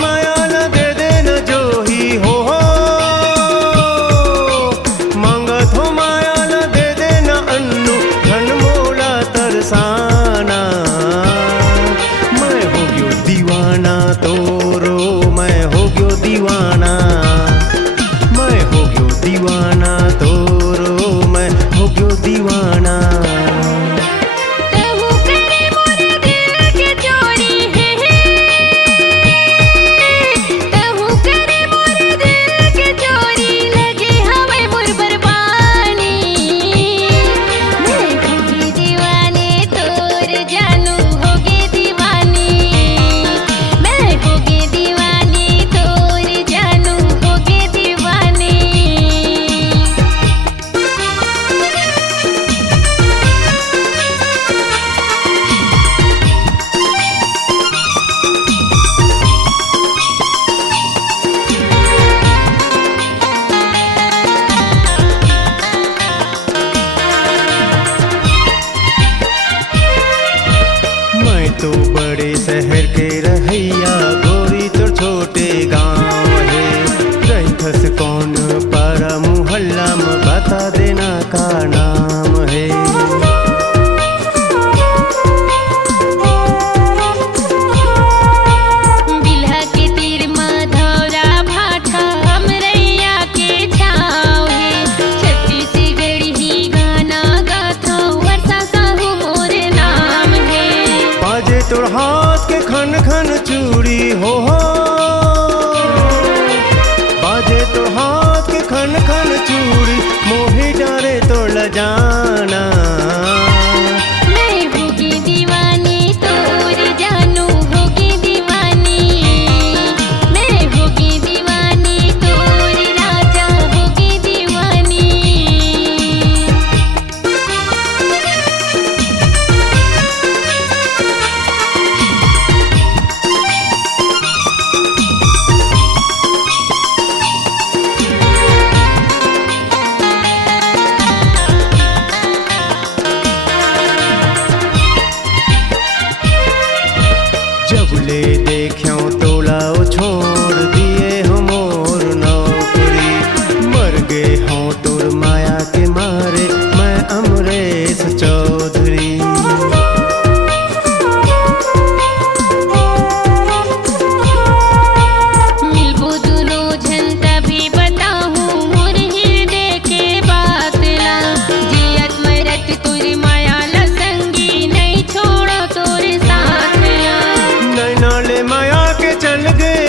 माया ला दे देना जो ही हो, मांगत हो माया ला दे देना अन्नू धन मोला तरसाना। मैं हो गयो दीवाना तोरो, मैं हो गयो दीवाना, मैं हो गयो दीवाना तोरो, मैं हो गयो दीवाना। तो बड़े शहर के रहैया गोरी तो छोटे गांव है, रहथस कौन पारा मुहल्ला में बता देना का नाम है। बिल्हा के तीर मधौरा भाठा हमरैया के छाव है, छत्तीसगढ़ ही गाना गाथा वर्षा साहू मोर नाम है। बाजे तोर हाथ के खन खन चूड़ी हो, बाजे तोर हाथ के खन खन चूड़ी, मोही डारे तोड़ ल जाना। मैं होगी दीवानी तोर जानू होगी दीवानी, मैं होगी दीवानी तोर राजा होगी दीवानी। जब ले देख्यों तोला छोड़ दिए हम और नौकरी, मर गए हों तोर माया के मारे मैं अमरेश चौधरी। मिलबो दुनो झन तभी बताहूँ मोर हृदय के बात ला, जियत मरत तोर माया ला संगी नहीं छोड़ो तोर साथ ला। नैना ले माया के चल गए